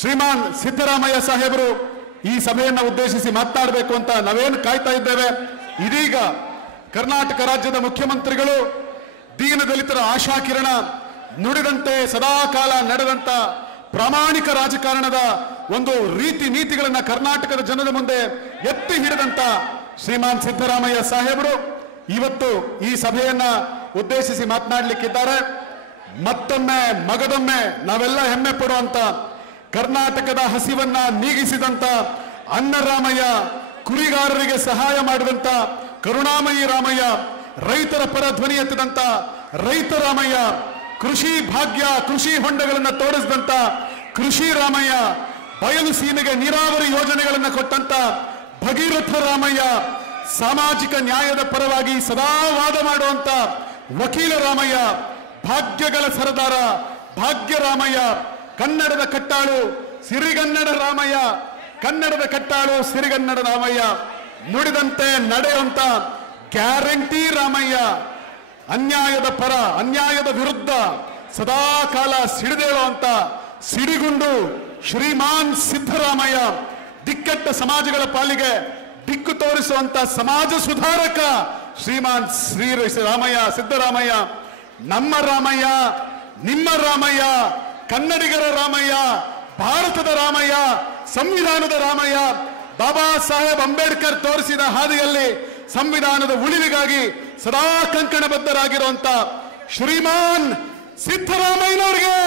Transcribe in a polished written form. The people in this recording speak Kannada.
ಶ್ರೀಮಾನ್ ಸಿದ್ದರಾಮಯ್ಯ ಸಾಹೇಬರು ಈ ಸಭೆಯನ್ನು ಉದ್ದೇಶಿಸಿ ಮಾತನಾಡಬೇಕು ಅಂತ ನಾವೇನು ಕಾಯ್ತಾ ಇದ್ದೇವೆ. ಇದೀಗ ಕರ್ನಾಟಕ ರಾಜ್ಯದ ಮುಖ್ಯಮಂತ್ರಿಗಳು ದೀನದಲಿತರ ಆಶಾಕಿರಣ, ನುಡಿದಂತೆ ಸದಾಕಾಲ ನಡೆದಂತ ಪ್ರಾಮಾಣಿಕ ರಾಜಕಾರಣದ ಒಂದು ರೀತಿ ನೀತಿಗಳನ್ನ ಕರ್ನಾಟಕದ ಜನರ ಮುಂದೆ ಎತ್ತಿ ಹಿಡಿದಂತ ಶ್ರೀಮಾನ್ ಸಿದ್ದರಾಮಯ್ಯ ಸಾಹೇಬರು ಇವತ್ತು ಈ ಸಭೆಯನ್ನ ಉದ್ದೇಶಿಸಿ ಮಾತನಾಡಲಿಕ್ಕಿದ್ದಾರೆ. ಮತ್ತೊಮ್ಮೆ ಮಗದೊಮ್ಮೆ ನಾವೆಲ್ಲ ಹೆಮ್ಮೆ ಪಡುವಂತ ಕರ್ನಾಟಕದ ಹಸಿವನ್ನ ನೀಗಿಸಿದಂತ ಅನ್ನರಾಮಯ್ಯ, ಕುರಿಗಾರರಿಗೆ ಸಹಾಯ ಮಾಡಿದಂತ ಕರುಣಾಮಯಿ ರಾಮಯ್ಯ, ರೈತರ ಪರ ಧ್ವನಿ ಎತ್ತಿದಂತ ರೈತ ರಾಮಯ್ಯ, ಕೃಷಿ ಭಾಗ್ಯ ಕೃಷಿ ಹೊಂಡಗಳನ್ನು ತೋರಿಸಿದಂತ ಕೃಷಿ ರಾಮಯ್ಯ, ಬಯಲು ಸೀಮೆಗೆ ನೀರಾವರಿ ಯೋಜನೆಗಳನ್ನು ಕೊಟ್ಟಂತ ಭಗೀರಥ ರಾಮಯ್ಯ, ಸಾಮಾಜಿಕ ನ್ಯಾಯದ ಪರವಾಗಿ ಸದಾ ವಾದ ಮಾಡುವಂತ ವಕೀಲ ರಾಮಯ್ಯ, ಭಾಗ್ಯಗಳ ಸರದಾರ ಭಾಗ್ಯ ರಾಮಯ್ಯ, ಕನ್ನಡದ ಕಟ್ಟಾಳು ಸಿರಿಗನ್ನಡ ರಾಮಯ್ಯ, ಕನ್ನಡದ ಕಟ್ಟಾಳು ಸಿರಿಗನ್ನಡ ರಾಮಯ್ಯ, ನುಡಿದಂತೆ ನಡೆಯುವಂತ ಗ್ಯಾರಂಟಿ ರಾಮಯ್ಯ, ಅನ್ಯಾಯದ ಪರ ಅನ್ಯಾಯದ ವಿರುದ್ಧ ಸದಾ ಕಾಲ ಸಿಡಿದೇಳುವಂತ ಸಿಡಿಗುಂಡು ಶ್ರೀಮಾನ್ ಸಿದ್ದರಾಮಯ್ಯ, ದಿಕ್ಕಟ್ಟ ಸಮಾಜಗಳ ಪಾಲಿಗೆ ದಿಕ್ಕು ತೋರಿಸುವಂತ ಸಮಾಜ ಸುಧಾರಕ ಶ್ರೀಮಾನ್ ರಾಮಯ್ಯ ಸಿದ್ದರಾಮಯ್ಯ, ನಮ್ಮ ರಾಮಯ್ಯ, ನಿಮ್ಮ ರಾಮಯ್ಯ, ಕನ್ನಡಿಗರ ರಾಮಯ್ಯ, ಭಾರತದ ರಾಮಯ್ಯ, ಸಂವಿಧಾನದ ರಾಮಯ್ಯ, ಬಾಬಾ ಸಾಹೇಬ್ ಅಂಬೇಡ್ಕರ್ ತೋರಿಸಿದ ಹಾದಿಯಲ್ಲಿ ಸಂವಿಧಾನದ ಉಳಿವಿಗಾಗಿ ಸದಾ ಕಂಕಣಬದ್ಧರಾಗಿರುವಂತ ಶ್ರೀಮಾನ್ ಸಿದ್ದರಾಮಯ್ಯನವರಿಗೆ